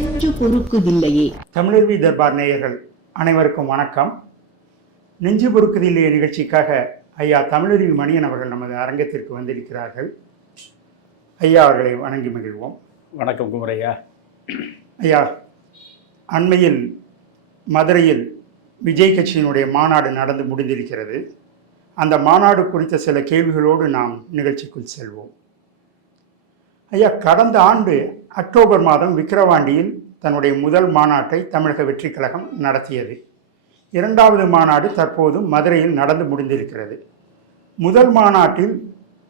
நெஞ்சு பொறுக்குதில்லையே தமிழர்வி தர்பார் நேயர்கள் அனைவருக்கும் வணக்கம். நெஞ்சு பொறுக்குதில்லைய நிகழ்ச்சிக்காக ஐயா தமிழருவி மணியன் அவர்கள் நமது அரங்கத்திற்கு வந்திருக்கிறார்கள். ஐயா அவர்களை வணங்கி மகிழ்வோம். வணக்கம் குமரையா. ஐயா அண்மையில் மதுரையில் விஜய் கட்சியினுடைய மாநாடு நடந்து முடிந்திருக்கிறது. அந்த மாநாடு குறித்த சில கேள்விகளோடு நாம் நிகழ்ச்சிக்குள் செல்வோம். ஐயா கடந்த ஆண்டு அக்டோபர் மாதம் விக்கிரவாண்டியில் தன்னுடைய முதல் மாநாட்டை தமிழக வெற்றி கழகம் நடத்தியது. இரண்டாவது மாநாடு தற்போது மதுரையில் நடந்து முடிந்திருக்கிறது. முதல் மாநாட்டில்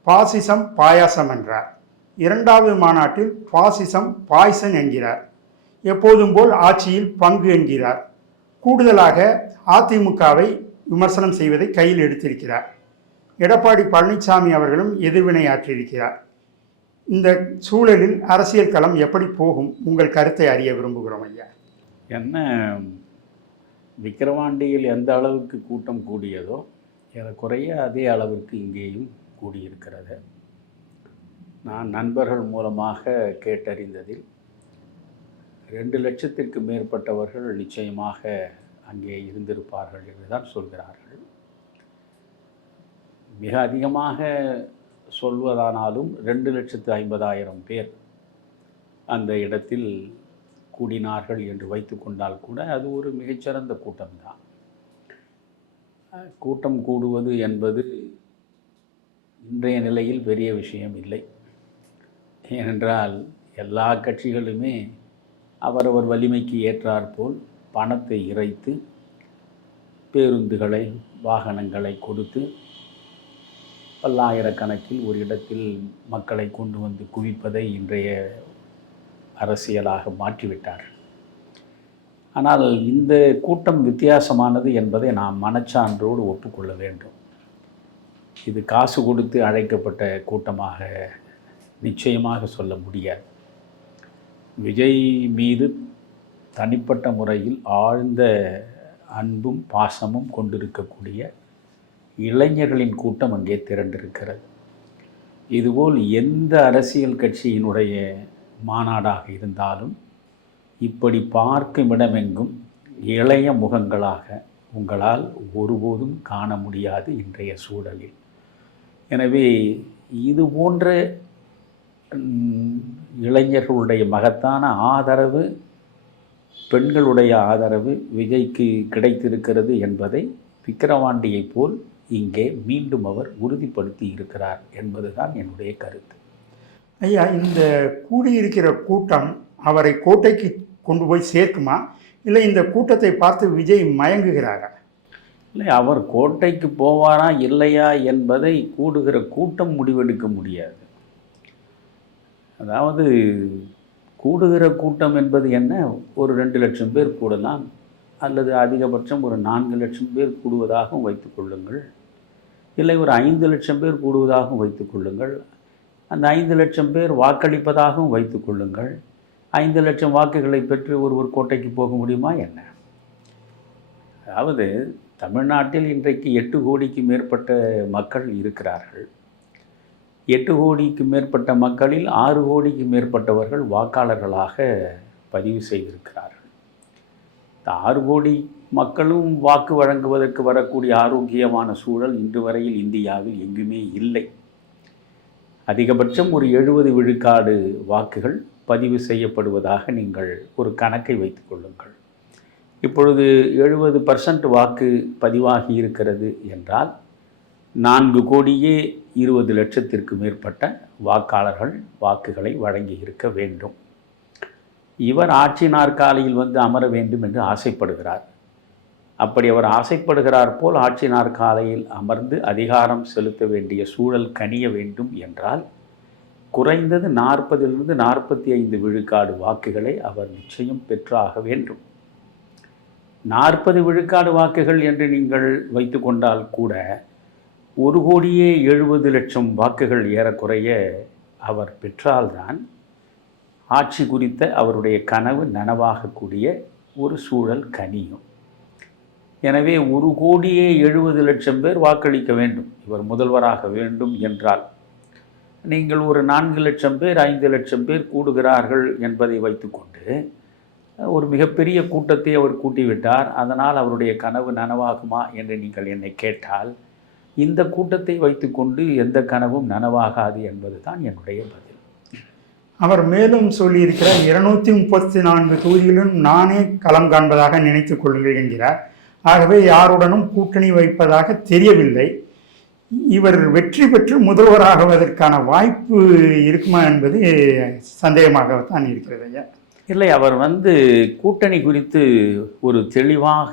பாசிசம் பாயாசம் என்றார். இரண்டாவது மாநாட்டில் பாசிசம் பாய்சன் என்கிறார். எப்போதும் போல் ஆட்சியில் பங்கு என்கிறார். கூடுதலாக அதிமுகவை விமர்சனம் செய்வதை கையில் எடுத்திருக்கிறார். எடப்பாடி பழனிசாமி அவர்களும் எதிர்வினை ஆற்றியிருக்கிறார் இந்த சூழலில் அரசியல் களம் எப்படி போகும்? உங்கள் கருத்தை அறிய விரும்புகிறோம் ஐயா. என்ன விக்கிரவாண்டியில் எந்த அளவுக்கு கூட்டம் கூடியதோ ஏறக்குறைய அதே அளவிற்கு இங்கேயும் கூடியிருக்கிறது. நான் நண்பர்கள் மூலமாக கேட்டறிந்ததில் ரெண்டு லட்சத்திற்கு மேற்பட்டவர்கள் நிச்சயமாக அங்கே இருந்திருப்பார்கள் என்றுதான் சொல்கிறார்கள். மிக அதிகமாக சொல்வதானாலும் ரெண்டு லட்சத்து ஐம்பதாயிரம் பேர் அந்த இடத்தில் கூடினார்கள் என்று வைத்துக்கொண்டால் கூட அது ஒரு மிகச்சிறந்த கூட்டம்தான். கூட்டம் கூடுவது என்பது இன்றைய நிலையில் பெரிய விஷயம் இல்லை. ஏனென்றால் எல்லா கட்சிகளுமே அவரவர் வலிமைக்கு ஏற்றாற்போல் பணத்தை இறைத்து பேருந்துகளை வாகனங்களை கொடுத்து பல்லாயிரக்கணக்கில் ஒரு இடத்தில் மக்களை கொண்டு வந்து குவிப்பதை இன்றைய அரசியலாக மாற்றிவிட்டார். ஆனால் இந்த கூட்டம் வித்தியாசமானது என்பதை நாம் மனச்சான்றோடு ஒப்புக்கொள்ள வேண்டும். இது காசு கொடுத்து அழைக்கப்பட்ட கூட்டமாக நிச்சயமாக சொல்ல முடியாது. விஜய் மீது தனிப்பட்ட முறையில் ஆழ்ந்த அன்பும் பாசமும் கொண்டிருக்கக்கூடிய இளைஞர்களின் கூட்டம் அங்கே திரண்டிருக்கிறது. இதுபோல் எந்த அரசியல் கட்சியினுடைய மாநாடாக இருந்தாலும் இப்படி பார்க்கும் இடமெங்கும் இளைய முகங்களாக உங்களால் ஒருபோதும் காண முடியாது இன்றைய சூழலில். எனவே இது போன்ற இளைஞர்களுடைய மகத்தான ஆதரவு பெண்களுடைய ஆதரவு விஜய்க்கு கிடைத்திருக்கிறது என்பதை விக்கிரவாண்டியைப் போல் இங்கே மீண்டும் அவர் உறுதிப்படுத்தி இருக்கிறார் என்பதுதான் என்னுடைய கருத்து. ஐயா இந்த கூடியிருக்கிற கூட்டம் அவரை கோட்டைக்கு கொண்டு போய் சேர்க்குமா? இல்லை இந்த கூட்டத்தை பார்த்து விஜய் மயங்குகிறாரா? இல்லை அவர் கோட்டைக்கு போவாரா இல்லையா என்பதை கூடுகிற கூட்டம் முடிவெடுக்க முடியாது. அதாவது கூடுகிற கூட்டம் என்பது என்ன? ஒரு ரெண்டு லட்சம் பேர் கூடலாம் அல்லது அதிகபட்சம் ஒரு நான்கு லட்சம் பேர் கூடுவதாகவும் வைத்துக்கொள்ளுங்கள் இல்லை ஒரு ஐந்து லட்சம் பேர் கூடுவதாகவும் வைத்துக்கொள்ளுங்கள் அந்த ஐந்து லட்சம் பேர் வாக்களிப்பதாகவும் வைத்துக்கொள்ளுங்கள் ஐந்து லட்சம் வாக்குகளை பெற்று ஒருவர் கோட்டைக்கு போக முடியுமா என்ன? அதாவது தமிழ்நாட்டில் இன்றைக்கு எட்டு கோடிக்கு மேற்பட்ட மக்கள் இருக்கிறார்கள். எட்டு கோடிக்கு மேற்பட்ட மக்களில் ஆறு கோடிக்கு மேற்பட்டவர்கள் வாக்காளர்களாக பதிவு செய்திருக்கிறார்கள். ஆறு கோடி மக்களும் வாக்கு வழங்குவதற்கு வரக்கூடிய ஆரோக்கியமான சூழல் இன்று வரையில் இந்தியாவில் எங்குமே இல்லை. அதிகபட்சம் ஒரு எழுபது விழுக்காடு வாக்குகள் பதிவு செய்யப்படுவதாக நீங்கள் ஒரு கணக்கை வைத்துக் கொள்ளுங்கள். இப்பொழுது எழுபது பர்சன்ட் வாக்கு பதிவாகி இருக்கிறது என்றால் நான்கு கோடியே இருபது லட்சத்திற்கு மேற்பட்ட வாக்காளர்கள் வாக்குகளை வழங்கி இருக்க வேண்டும். இவர் ஆட்சி நாற்காலியில் வந்து அமர வேண்டும் என்று ஆசைப்படுகிறார். அப்படி அவர் ஆசைப்படுகிறார் போல் ஆட்சி நாற்காலையில் அமர்ந்து அதிகாரம் செலுத்த வேண்டிய சூழல் கனிய வேண்டும் என்றால் குறைந்தது நாற்பதிலிருந்து நாற்பத்தி ஐந்து விழுக்காடு வாக்குகளை அவர் நிச்சயம் பெற்றாக வேண்டும். நாற்பது விழுக்காடு வாக்குகள் என்று நீங்கள் வைத்துக்கொண்டால் கூட ஒரு கோடியே எழுபது லட்சம் வாக்குகள் ஏறக்குறைய அவர் பெற்றால்தான் ஆட்சி குறித்த அவருடைய கனவு நனவாகக்கூடிய ஒரு சூழல் கனியும். எனவே ஒரு கோடியே எழுபது லட்சம் பேர் வாக்களிக்க வேண்டும். இவர் முதல்வராக வேண்டும் என்றால் நீங்கள் ஒரு நான்கு லட்சம் பேர் ஐந்து லட்சம் பேர் கூடுகிறார்கள் என்பதை வைத்துக்கொண்டு ஒரு மிகப்பெரிய கூட்டத்தை அவர் கூட்டிவிட்டார். அதனால் அவருடைய கனவு நனவாகுமா என்று நீங்கள் என்னை கேட்டால் இந்த கூட்டத்தை வைத்துக்கொண்டு எந்த கனவும் நனவாகாது என்பது தான் என்னுடைய பதில். அவர் மேலும் சொல்லியிருக்கிறார் இருநூத்தி முப்பத்தி நான்கு தொகுதிகளிலும் நானே களம் காண்பதாக நினைத்துக் கொள்கிறேன் என்கிறார் ஆகவே யாருடனும் கூட்டணி வைப்பதாக தெரியவில்லை. இவர் வெற்றி பெற்று முதல்வராகுவதற்கான வாய்ப்பு இருக்குமா என்பது சந்தேகமாகத்தான் இருக்கிறது ஐயா. இல்லை அவர் வந்து கூட்டணி குறித்து ஒரு தெளிவாக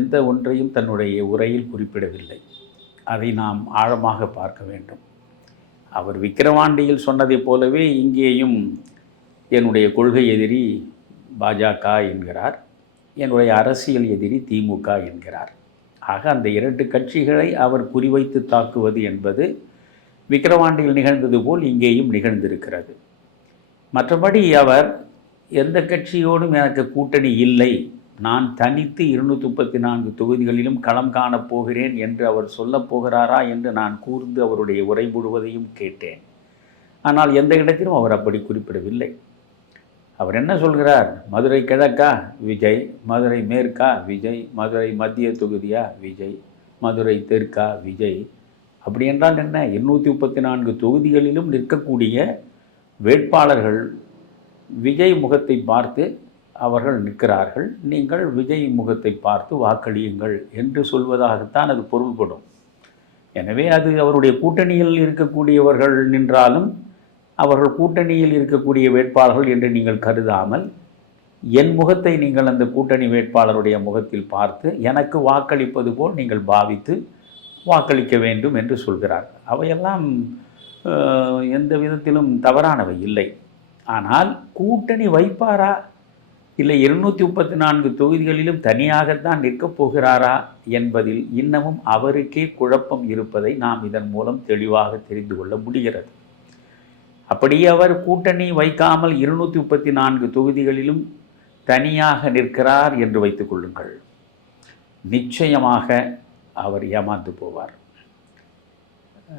எந்த ஒன்றையும் தன்னுடைய உரையில் குறிப்பிடவில்லை. அதை நாம் ஆழமாக பார்க்க வேண்டும். அவர் விக்கிரவாண்டியில் சொன்னதைப் போலவே இங்கேயும் என்னுடைய கொள்கை எதிரி பாஜக என்கிறார். என்னுடைய அரசியல் எதிரி திமுக என்கிறார். ஆக அந்த இரண்டு கட்சிகளை அவர் குறிவைத்து தாக்குவது என்பது விக்கிரவாண்டியில் நிகழ்ந்தது போல் இங்கேயும் நிகழ்ந்திருக்கிறது. மற்றபடி அவர் எந்த கட்சியோடும் எனக்கு கூட்டணி இல்லை. நான் தனித்து இருநூற்றி முப்பத்தி நான்கு தொகுதிகளிலும் களம் காணப் போகிறேன் என்று அவர் சொல்லப் போகிறாரா என்று நான் கூர்ந்து அவருடைய உரை முழுவதையும் கேட்டேன். ஆனால் எந்த இடத்திலும் அவர் அப்படி குறிப்பிடவில்லை. அவர் என்ன சொல்கிறார்? மதுரை கிழக்கா? விஜய். மதுரை மேற்கா? விஜய். மதுரை மத்திய தொகுதியா? விஜய். மதுரை தெற்கா? விஜய். அப்படி என்றால் என்ன? எண்ணூற்றி முப்பத்தி நான்கு தொகுதிகளிலும் நிற்கக்கூடிய வேட்பாளர்கள் விஜய் முகத்தை பார்த்து அவர்கள் நிற்கிறார்கள். நீங்கள் விஜய் முகத்தை பார்த்து வாக்களியுங்கள் என்று சொல்வதாகத்தான் அது பொருள்படும். எனவே அது அவருடைய கூட்டணியில் இருக்கக்கூடியவர்கள் நின்றாலும் அவர்கள் கூட்டணியில் இருக்கக்கூடிய வேட்பாளர்கள் என்று நீங்கள் கருதாமல் என் முகத்தை நீங்கள் அந்த கூட்டணி வேட்பாளருடைய முகத்தில் பார்த்து எனக்கு வாக்களிப்பது போல் நீங்கள் பாவித்து வாக்களிக்க வேண்டும் என்று சொல்கிறார். அவையெல்லாம் எந்த விதத்திலும் தவறானவை இல்லை. ஆனால் கூட்டணி வைப்பாரா இல்லை இருநூற்றி முப்பத்தி நான்கு தொகுதிகளிலும் தனியாகத்தான் நிற்கப் போகிறாரா என்பதில் இன்னமும் அவருக்கே குழப்பம் இருப்பதை நாம் இதன் மூலம் தெளிவாக தெரிந்து கொள்ள முடிகிறது. அப்படியே அவர் கூட்டணி வைக்காமல் இருநூற்றி முப்பத்தி நான்கு தொகுதிகளிலும் தனியாக நிற்கிறார் என்று வைத்துக் கொள்ளுங்கள். நிச்சயமாக அவர் ஏமாந்து போவார்.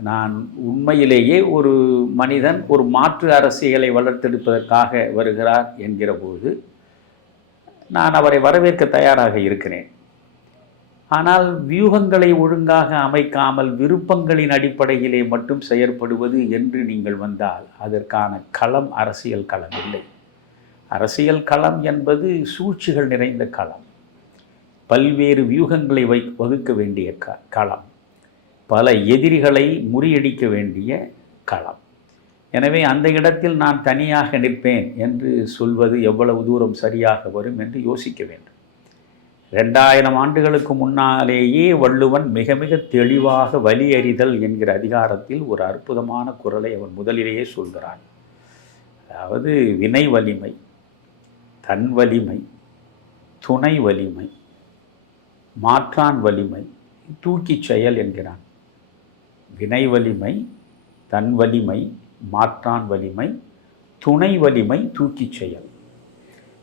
நான் உண்மையிலேயே ஒரு மனிதன் ஒரு மாற்று அரசியலை வளர்த்தெடுப்பதற்காக வருகிறார் என்கிற போது நான் அவரை வரவேற்க தயாராக இருக்கிறேன். ஆனால் வியூகங்களை ஒழுங்காக அமைக்காமல் விருப்பங்களின் அடிப்படையிலே மட்டும் செயற்படுவது என்று நீங்கள் வந்தால் அதற்கான களம் அரசியல் களம் இல்லை. அரசியல் களம் என்பது சூழ்ச்சிகள் நிறைந்த களம். பல்வேறு வியூகங்களை வை வகுக்க வேண்டிய க களம். பல எதிரிகளை முறியடிக்க வேண்டிய களம். எனவே அந்த இடத்தில் நான் தனியாக நிற்பேன் என்று சொல்வது எவ்வளவு தூரம் சரியாக வரும் என்று யோசிக்க வேண்டும். ரெண்டாயிரம் ஆண்டுகளுக்கு முன்னாலேயே வள்ளுவன் மிக மிக தெளிவாக வலி அறிதல் என்கிற அதிகாரத்தில் ஒரு அற்புதமான குரலை அவன் முதலிலேயே சொல்கிறான். அதாவது வினை வலிமை தன் வலிமை துணை வலிமை மாற்றான் வலிமை தூக்கிச் செயல் என்கிறான். வினை வலிமை தன் வலிமை மாற்றான் வலிமை துணை வலிமை தூக்கிச் செயல்.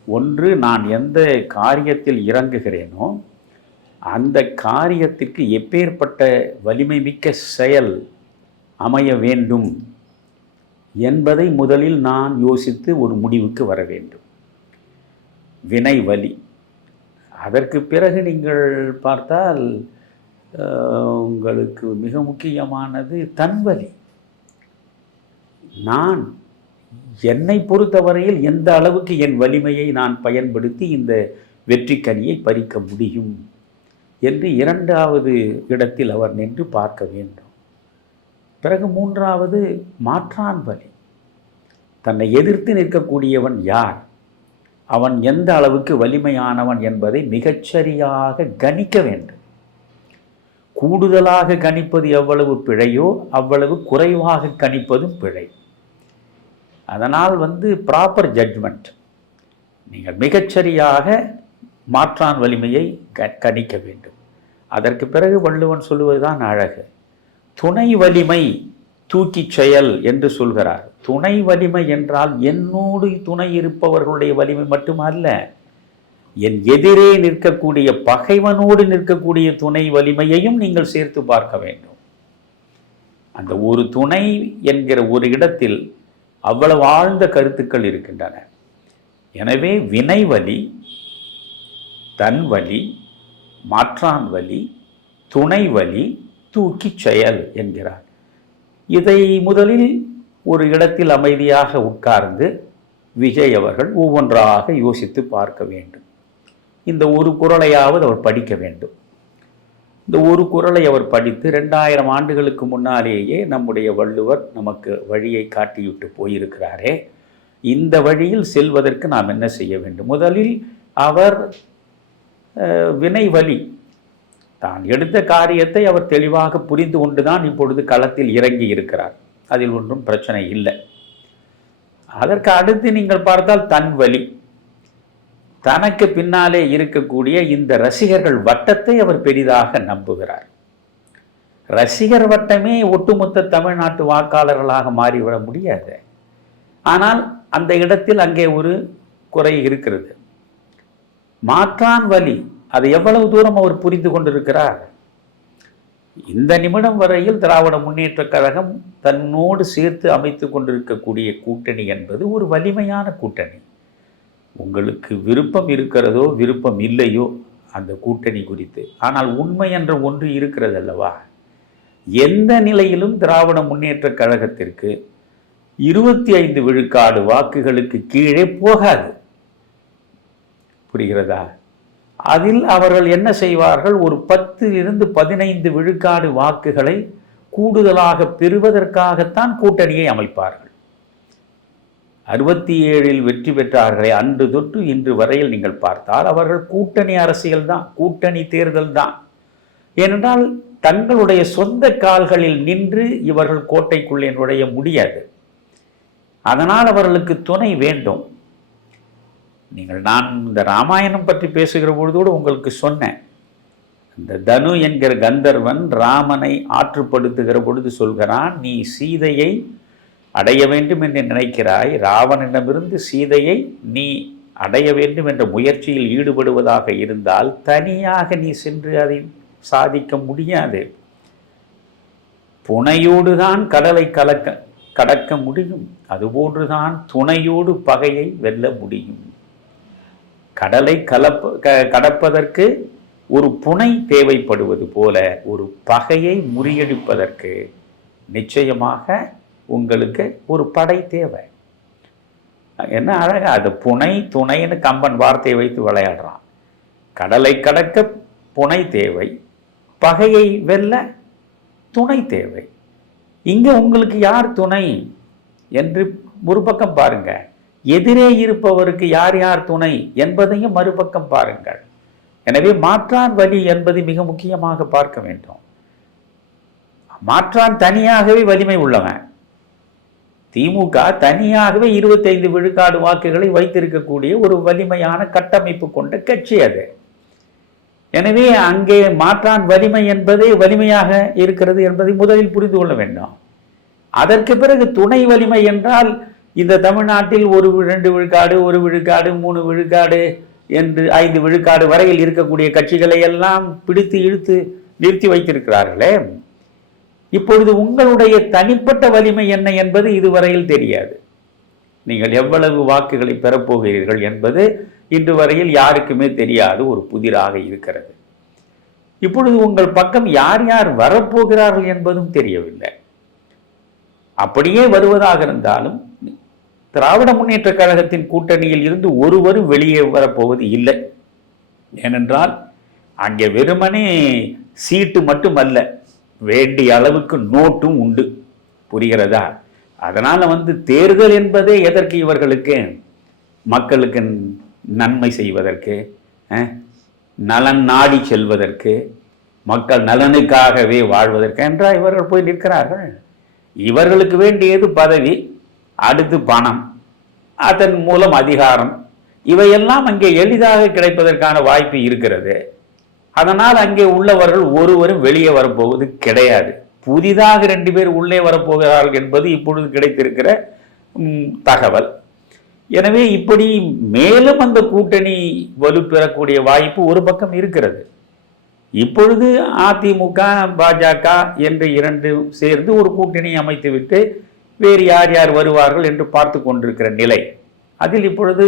ஒன்று நான் எந்த காரியத்தில் இறங்குகிறேனோ அந்த காரியத்திற்கு எப்பேற்பட்ட வலிமை மிக்க செயல் அமைய வேண்டும் என்பதை முதலில் நான் யோசித்து ஒரு முடிவுக்கு வர வேண்டும். வினை வலி. அதற்கு பிறகு நீங்கள் பார்த்தால் உங்களுக்கு மிக முக்கியமானது தன்வலி. நான் என்னை பொறுத்தவரையில் எந்த அளவுக்கு என் வலிமையை நான் பயன்படுத்தி இந்த வெற்றிக்கனியை பறிக்க முடியும் என்று இரண்டாவது இடத்தில் அவர் நின்று பார்க்க வேண்டும். பிறகு மூன்றாவது மாற்றான் வலி. தன்னை எதிர்த்து நிற்கக்கூடியவன் யார்? அவன் எந்த அளவுக்கு வலிமையானவன் என்பதை மிகச்சரியாக கணிக்க வேண்டும். கூடுதலாக கணிப்பது எவ்வளவு பிழையோ அவ்வளவு குறைவாக கணிப்பதும் பிழை. அதனால் வந்து ப்ராப்பர் ஜட்ஜ்மெண்ட் நீங்கள் மிகச்சரியாக மாற்றான் வலிமையை க கணிக்க வேண்டும். அதற்கு பிறகு வள்ளுவன் சொல்லுவது தான் அழகு. துணை வலிமை தூக்கிச் செயல் என்று சொல்கிறார். துணை வலிமை என்றால் என்னோடு துணை இருப்பவர்களுடைய வலிமை மட்டுமல்ல என் எதிரே நிற்கக்கூடிய பகைவனோடு நிற்கக்கூடிய துணை வலிமையையும் நீங்கள் சேர்த்து பார்க்க வேண்டும். அந்த ஒரு துணை என்கிற ஒரு இடத்தில் அவ்வளவு ஆழ்ந்த கருத்துக்கள் இருக்கின்றன. எனவே வினை வலி தன் வலி மாற்றான் வலி துணை வலி தூக்கிச் செயல் என்கிறார். இதை முதலில் ஒரு இடத்தில் அமைதியாக உட்கார்ந்து விஜய் அவர்கள் ஒவ்வொன்றாக யோசித்து பார்க்க வேண்டும். இந்த ஒரு குறளையாவது அவர் படிக்க வேண்டும். இந்த ஒரு குரலை அவர் படித்து ரெண்டாயிரம் ஆண்டுகளுக்கு முன்னாலேயே நம்முடைய வள்ளுவர் நமக்கு வழியை காட்டிவிட்டு போயிருக்கிறாரே. இந்த வழியில் செல்வதற்கு நாம் என்ன செய்ய வேண்டும்? முதலில் அவர் வினை வழி தான் எடுத்த காரியத்தை அவர் தெளிவாக புரிந்து கொண்டுதான் இப்பொழுது களத்தில் இறங்கி இருக்கிறார். அதில் ஒன்றும் பிரச்சனை இல்லை. அதற்கு அடுத்து நீங்கள் பார்த்தால் தன் வழி தனக்கு பின்னாலே இருக்கக்கூடிய இந்த ரசிகர்கள் வட்டத்தை அவர் பெரிதாக நம்புகிறார். ரசிகர் வட்டமே ஒட்டுமொத்த தமிழ்நாட்டு வாக்காளர்களாக மாறிவிட முடியாது. ஆனால் அந்த இடத்தில் அங்கே ஒரு குறை இருக்கிறது. மாற்றான் வழி அது எவ்வளவு தூரம் அவர் புரிந்து கொண்டிருக்கிறார்? இந்த நிமிடம் வரையில் திராவிட முன்னேற்றக் கழகம் தன்னோடு சேர்த்து அமைத்து கொண்டிருக்கக்கூடிய கூட்டணி என்பது ஒரு வலிமையான கூட்டணி. உங்களுக்கு விருப்பம் இருக்கிறதோ விருப்பம் இல்லையோ அந்த கூட்டணி குறித்து. ஆனால் உண்மை என்ற ஒன்று இருக்கிறது அல்லவா? எந்த நிலையிலும் திராவிட முன்னேற்ற கழகத்திற்கு இருபத்தி ஐந்து விழுக்காடு வாக்குகளுக்கு கீழே போகாது. புரிகிறதா? அதில் அவர்கள் என்ன செய்வார்கள்? ஒரு பத்து இருந்து பதினைந்து விழுக்காடு வாக்குகளை கூடுதலாக பெறுவதற்காகத்தான் கூட்டணியை அமைப்பார்கள். அறுபத்தி ஏழில் வெற்றி பெற்றார்களே அன்று தொட்டு இன்று வரையில் நீங்கள் பார்த்தால் அவர்கள் கூட்டணி அரசியல் தான் கூட்டணி தேர்தல் தான். ஏனென்றால் தங்களுடைய சொந்த கால்களில் நின்று இவர்கள் கோட்டைக்குள்ளே நுழைய முடியாது. அதனால் அவர்களுக்கு துணை வேண்டும். நீங்கள் நான் இந்த ராமாயணம் பற்றி பேசுகிற பொழுதோடு உங்களுக்கு சொன்னேன். இந்த தனு என்கிற கந்தர்வன் ராமனை ஆற்றுப்படுத்துகிற பொழுது சொல்கிறான் நீ சீதையை அடைய வேண்டும் என்று நினைக்கிறாய். ராவணனிடமிருந்து சீதையை நீ அடைய வேண்டும் என்ற முயற்சியில் ஈடுபடுவதாக இருந்தால் தனியாக நீ சென்று அதை சாதிக்க முடியாது. புனையோடு தான் கடலை கலக்க கடக்க முடியும். அதுபோன்றுதான் துணையோடு பகையை வெல்ல முடியும். கடலை கலப்ப க- கடப்பதற்கு ஒரு புனை தேவைப்படுவது போல ஒரு பகையை முறியடிப்பதற்கு நிச்சயமாக உங்களுக்கு ஒரு படை தேவை. என்ன அழகா அது புனை துணைன்னு கம்பன் வார்த்தையை வைத்து விளையாடுறான். கடலை கடக்க புனை தேவை பகையை வெல்ல துணை தேவை. இங்கே உங்களுக்கு யார் துணை என்று ஒரு பக்கம் பாருங்கள் எதிரே இருப்பவருக்கு யார் யார் துணை என்பதையும் மறுபக்கம் பாருங்கள். எனவே மாற்றான் வலி என்பது மிக முக்கியமாக பார்க்க வேண்டும். மாற்றான் தனியாகவே வலிமை உள்ளவன். திமுக தனியாகவே இருபத்தைந்து விழுக்காடு வாக்குகளை வைத்திருக்கக்கூடிய ஒரு வலிமையான கட்டமைப்பு கொண்ட கட்சி அது. எனவே அங்கே மாற்றான் வலிமை என்பதே வலிமையாக இருக்கிறது என்பதை முதலில் புரிந்து கொள்ள வேண்டும். அதற்கு பிறகு துணை வலிமை என்றால் இந்த தமிழ்நாட்டில் ஒரு இரண்டு ரெண்டு விழுக்காடு ஒரு விழுக்காடு மூணு விழுக்காடு என்று ஐந்து விழுக்காடு வரையில் இருக்கக்கூடிய கட்சிகளை எல்லாம் பிடித்து இழுத்து நிறுத்தி வைத்திருக்கிறார்களே. இப்பொழுது உங்களுடைய தனிப்பட்ட வலிமை என்ன என்பது இதுவரையில் தெரியாது. நீங்கள் எவ்வளவு வாக்குகளை பெறப்போகிறீர்கள் என்பது இன்று வரையில் யாருக்குமே தெரியாது ஒரு புதிராக இருக்கிறது. இப்பொழுது உங்கள் பக்கம் யார் யார் வரப்போகிறார்கள் என்பதும் தெரியவில்லை. அப்படியே வருவதாக இருந்தாலும் திராவிட முன்னேற்ற கழகத்தின் கூட்டணியில் இருந்து ஒருவரும் வெளியே வரப்போவது இல்லை. ஏனென்றால் அங்கே வெறுமனே சீட்டு மட்டுமல்ல. வேண்டிய அளவுக்கு நோட்டும் உண்டு. புரிகிறதா? அதனால் வந்து தேர்தல் என்பதே எதற்கு இவர்களுக்கு? மக்களுக்கு நன்மை செய்வதற்கு நலன் நாடி செல்வதற்கு மக்கள் நலனுக்காகவே வாழ்வதற்கு என்றால் இவர்கள் போய் நிற்கிறார்கள். இவர்களுக்கு வேண்டியது பதவி அடுத்து பணம் அதன் மூலம் அதிகாரம். இவையெல்லாம் அங்கே எளிதாக கிடைப்பதற்கான வாய்ப்பு இருக்கிறது. அதனால் அங்கே உள்ளவர்கள் ஒருவரும் வெளியே வரப்போவது கிடையாது. புதிதாக ரெண்டு பேர் உள்ளே வரப்போகிறார்கள் என்பது இப்பொழுது கிடைத்திருக்கிற தகவல். எனவே இப்படி மேலும் அந்த கூட்டணி வலுப்பெறக்கூடிய வாய்ப்பு ஒரு பக்கம் இருக்கிறது. இப்பொழுது அதிமுக பாஜக என்று இரண்டு சேர்ந்து ஒரு கூட்டணி அமைத்துவிட்டு வேறு யார் யார் வருவார்கள் என்று பார்த்து கொண்டிருக்கிற நிலை. அதில் இப்பொழுது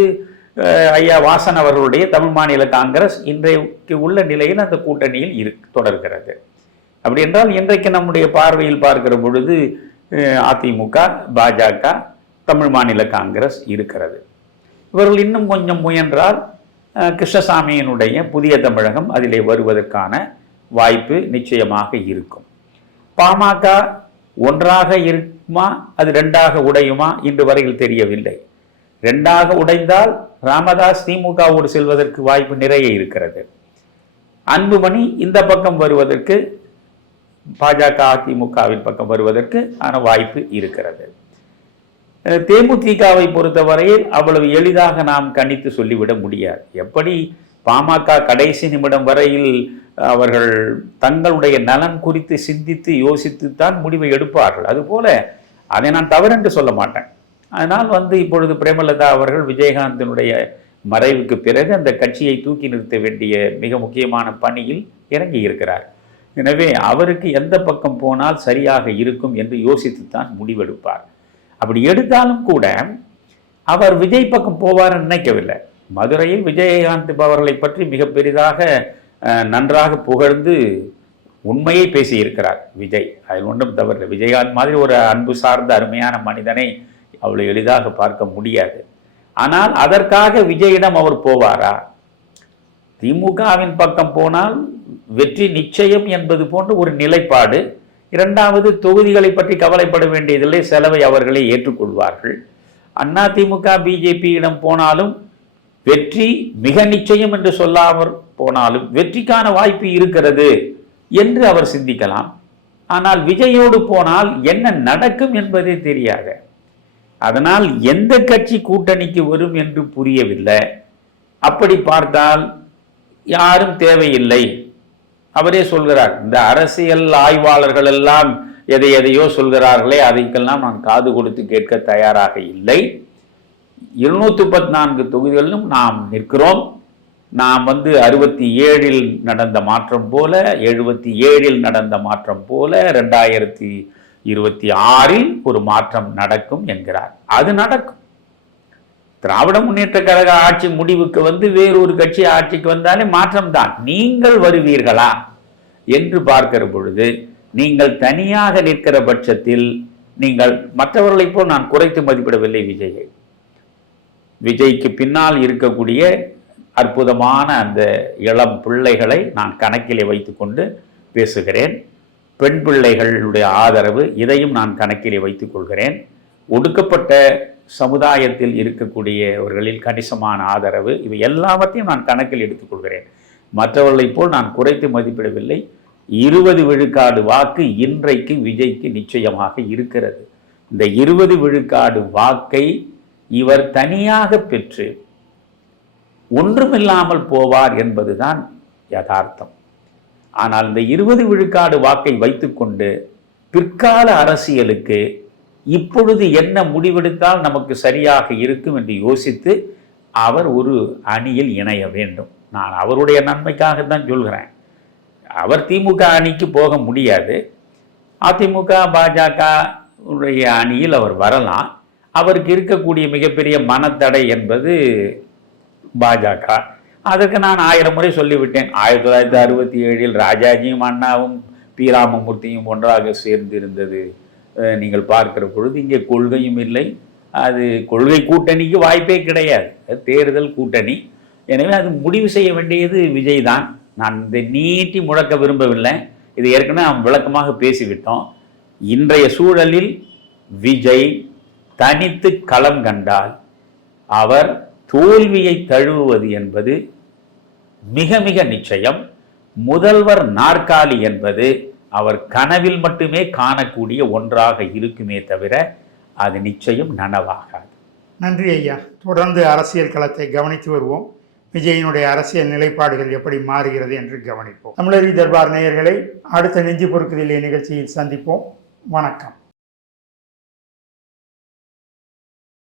ஐயா வாசன் அவர்களுடைய தமிழ் மாநில காங்கிரஸ் இன்றைக்கு உள்ள நிலையில் அந்த கூட்டணியில் இரு தொடர்கிறது. அப்படி என்றால் இன்றைக்கு நம்முடைய பார்வையில் பார்க்கிற பொழுது அதிமுக பாஜக தமிழ் மாநில காங்கிரஸ் இருக்கிறது. இவர்கள் இன்னும் கொஞ்சம் முயன்றால் கிருஷ்ணசாமியினுடைய புதிய தமிழகம் அதிலே வருவதற்கான வாய்ப்பு நிச்சயமாக இருக்கும். பாமக ஒன்றாக இருக்குமா அது ரெண்டாக உடையுமா இன்று வரையில் தெரியவில்லை. ரெண்டாக உடைந்தால் ராமதாஸ் திமுகவோடு செல்வதற்கு வாய்ப்பு நிறைய இருக்கிறது. அன்புமணி இந்த பக்கம் வருவதற்கு பாஜக அதிமுகவின் பக்கம் வருவதற்கு ஆன வாய்ப்பு இருக்கிறது. தேமுதிகவை பொறுத்தவரையில் அவ்வளவு எளிதாக நாம் கணித்து சொல்லிவிட முடியாது. எப்படி பாமக கடைசி நிமிடம் வரையில் அவர்கள் தங்களுடைய நலன் குறித்து சிந்தித்து யோசித்து தான் முடிவை எடுப்பார்கள். அதுபோல அதை நான் தவறென்று சொல்ல மாட்டேன். அதனால் வந்து இப்பொழுது பிரேமலதா அவர்கள் விஜயகாந்தினுடைய மறைவுக்கு பிறகு அந்த கட்சியை தூக்கி நிறுத்த வேண்டிய மிக முக்கியமான பணியில் இறங்கி இருக்கிறார். எனவே அவருக்கு எந்த பக்கம் போனால் சரியாக இருக்கும் என்று யோசித்துத்தான் முடிவெடுப்பார். அப்படி எடுத்தாலும் கூட அவர் விஜய் பக்கம் போவார்னு நினைக்கவில்லை. மதுரையில் விஜயகாந்த் அவர்களை பற்றி மிக பெரிதாக நன்றாக புகழ்ந்து உண்மையை பேசியிருக்கிறார் விஜய். அதில் ஒன்றும் தவறு விஜயகாந்த் மாதிரி ஒரு அன்பு சார்ந்த அருமையான மனிதனை அவ்வளோ எளிதாக பார்க்க முடியாது. ஆனால் அதற்காக விஜயிடம் அவர் போவாரா? திமுகவின் பக்கம் போனால் வெற்றி நிச்சயம் என்பது போன்ற ஒரு நிலைப்பாடு. இரண்டாவது தொகுதிகளை பற்றி கவலைப்பட வேண்டியதில்லை. செலவை அவர்களே ஏற்றுக்கொள்வார்கள். அண்ணா திமுக பிஜேபியிடம் போனாலும் வெற்றி மிக நிச்சயம் என்று சொல்லாமல் போனாலும் வெற்றிக்கான வாய்ப்பு இருக்கிறது என்று அவர் சிந்திக்கலாம். ஆனால் விஜயோடு போனால் என்ன நடக்கும் என்பதே தெரியாது. அதனால் எந்த கட்சி கூட்டணிக்கு வரும் என்று புரியவில்லை. அப்படி பார்த்தால் யாரும் தேவையில்லை. அவரே சொல்கிறார் இந்த அரசியல் ஆய்வாளர்கள் எல்லாம் எதை எதையோ சொல்கிறார்களே அதைக்கெல்லாம் நான் காது கொடுத்து கேட்க தயாராக இல்லை. இருநூத்தி முப்பத்தி நான்கு தொகுதிகளிலும் நாம் நிற்கிறோம். நாம் வந்து அறுபத்தி ஏழில் நடந்த மாற்றம் போல எழுபத்தி ஏழில் நடந்த மாற்றம் போல ரெண்டாயிரத்தி இருபத்தி ஆறில் ஒரு மாற்றம் நடக்கும் என்கிறார். அது நடக்கும். திராவிட முன்னேற்ற கழக ஆட்சி முடிவுக்கு வந்து வேறொரு கட்சி ஆட்சிக்கு வந்தாலே மாற்றம் தான் நீங்கள் வருவீர்களா என்று பார்க்கிற பொழுது நீங்கள் தனியாக நிற்கிற பட்சத்தில் நீங்கள் மற்றவர்களை போல் நான் குறைத்து மதிப்பிடவில்லை விஜயை விஜய்க்கு பின்னால் இருக்கக்கூடிய அற்புதமான அந்த இளம் பிள்ளைகளை நான் கணக்கிலே வைத்துக்கொண்டு பேசுகிறேன். பெண் பிள்ளைகளுடைய ஆதரவு இதையும் நான் கணக்கிலே வைத்துக் கொள்கிறேன். ஒடுக்கப்பட்ட சமுதாயத்தில் இருக்கக்கூடியவர்களில் கணிசமான ஆதரவு இவை எல்லாவற்றையும் நான் கணக்கில் எடுத்துக்கொள்கிறேன் மற்றவர்களைப் போல் நான் குறைத்து மதிப்பிடவில்லை. இருபது விழுக்காடு வாக்கு இன்றைக்கு விஜய்க்கு நிச்சயமாக இருக்கிறது. இந்த இருபது விழுக்காடு வாக்கை இவர் தனியாக பெற்று ஒன்றுமில்லாமல் போவார் என்பதுதான் யதார்த்தம். ஆனால் இந்த இருபது விழுக்காடு வாக்கை வைத்துக்கொண்டு பிற்கால அரசியலுக்கு இப்பொழுது என்ன முடிவெடுத்தால் நமக்கு சரியாக இருக்கும் என்று யோசித்து அவர் ஒரு அணியில் இணைய வேண்டும். நான் அவருடைய நன்மைக்காக தான் சொல்கிறேன். அவர் திமுக அணிக்கு போக முடியாது. அதிமுக பாஜக உடைய அணியில் அவர் வரலாம். அவருக்கு இருக்கக்கூடிய மிகப்பெரிய மனத்தடை என்பது பாஜக. அதற்கு நான் ஆயிரம் முறை சொல்லிவிட்டேன். ஆயிரத்தி தொள்ளாயிரத்தி அறுபத்தி ஏழில் ராஜாஜியும் அண்ணாவும் பி ராமமூர்த்தியும் ஒன்றாக சேர்ந்து இருந்தது நீங்கள் பார்க்கிற பொழுது இங்கே கொள்கையும் இல்லை. அது கொள்கை கூட்டணிக்கு வாய்ப்பே கிடையாது. அது தேர்தல் கூட்டணி. எனவே அது முடிவு செய்ய வேண்டியது விஜய் தான் நான் இதை நீட்டி முழக்க விரும்பவில்லை. இது ஏற்கனவே நாம் விளக்கமாக பேசிவிட்டோம். இன்றைய சூழலில் விஜய் தனித்து களம் கண்டால் அவர் தோல்வியை தழுவுவது என்பது மிக மிக நிச்சயம் முதல்வர் நாற்காலி என்பது அவர் கனவில் மட்டுமே காணக்கூடிய ஒன்றாக இருக்குமே தவிர அது நிச்சயம் நனவாகாது. நன்றி ஐயா. தொடர்ந்து அரசியல் களத்தை கவனித்து வருவோம். விஜயினுடைய அரசியல் நிலைப்பாடுகள் எப்படி மாறுகிறது என்று கவனிப்போம். தமிழறி தர்பார் நேயர்களை அடுத்த நெஞ்சு பொறுக்குதலே நிகழ்ச்சியில் சந்திப்போம். வணக்கம்.